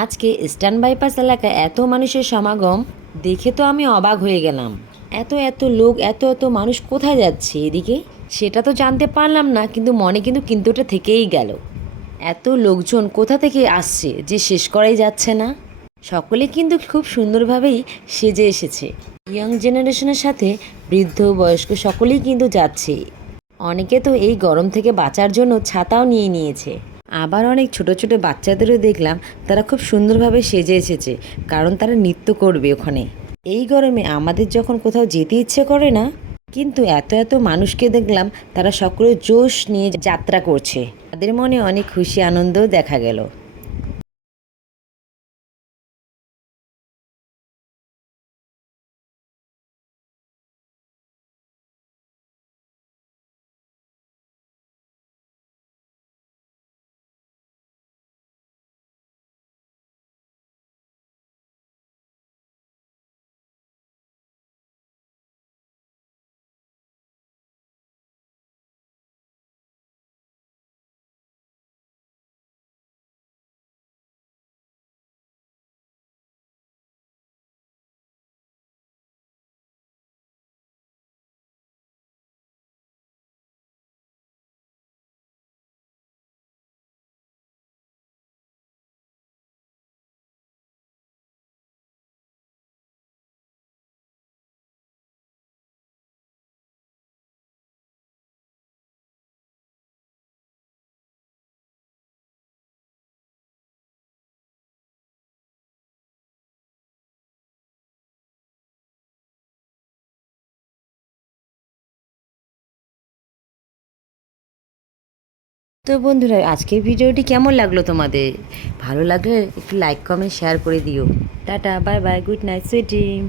আজকে eastern bypass এলাকায় এত মানুষের সমাগম দেখে তো আমি অবাক হয়ে গেলাম। এত এত লোক, এত এত মানুষ কোথায় যাচ্ছে এদিকে সেটা তো জানতে পারলাম না, কিন্তু মনে কিন্তুটা থেকেই গেল। এত লোকজন কোথা থেকে আসছে যে শেষ করাই যাচ্ছে না। সকলে কিন্তু খুব সুন্দরভাবেই সেজে এসেছে। ইয়ং জেনারেশনের সাথে বৃদ্ধ বয়স্ক সকলেই কিন্তু যাচ্ছে। অনেকে তো এই গরম থেকে বাঁচার জন্য ছাতাও নিয়ে নিয়েছে। আবার অনেক ছোট ছোট বাচ্চাদেরও দেখলাম, তারা খুব সুন্দরভাবে সেজে এসেছে, কারণ তারা নৃত্য করবে ওখানে। এই গরমে আমাদের যখন কোথাও যেতে ইচ্ছে করে না, কিন্তু এত এত মানুষকে দেখলাম তারা সকলে জোশ নিয়ে যাত্রা করছে। তাদের মনে অনেক খুশি আনন্দও দেখা গেল। তো বন্ধুরা, আজকের ভিডিওটি কেমন লাগলো তোমাদের? ভালো লাগলে একটু লাইক কমেন্ট শেয়ার করে দিও। Tata, bye bye, good night, sweet dream.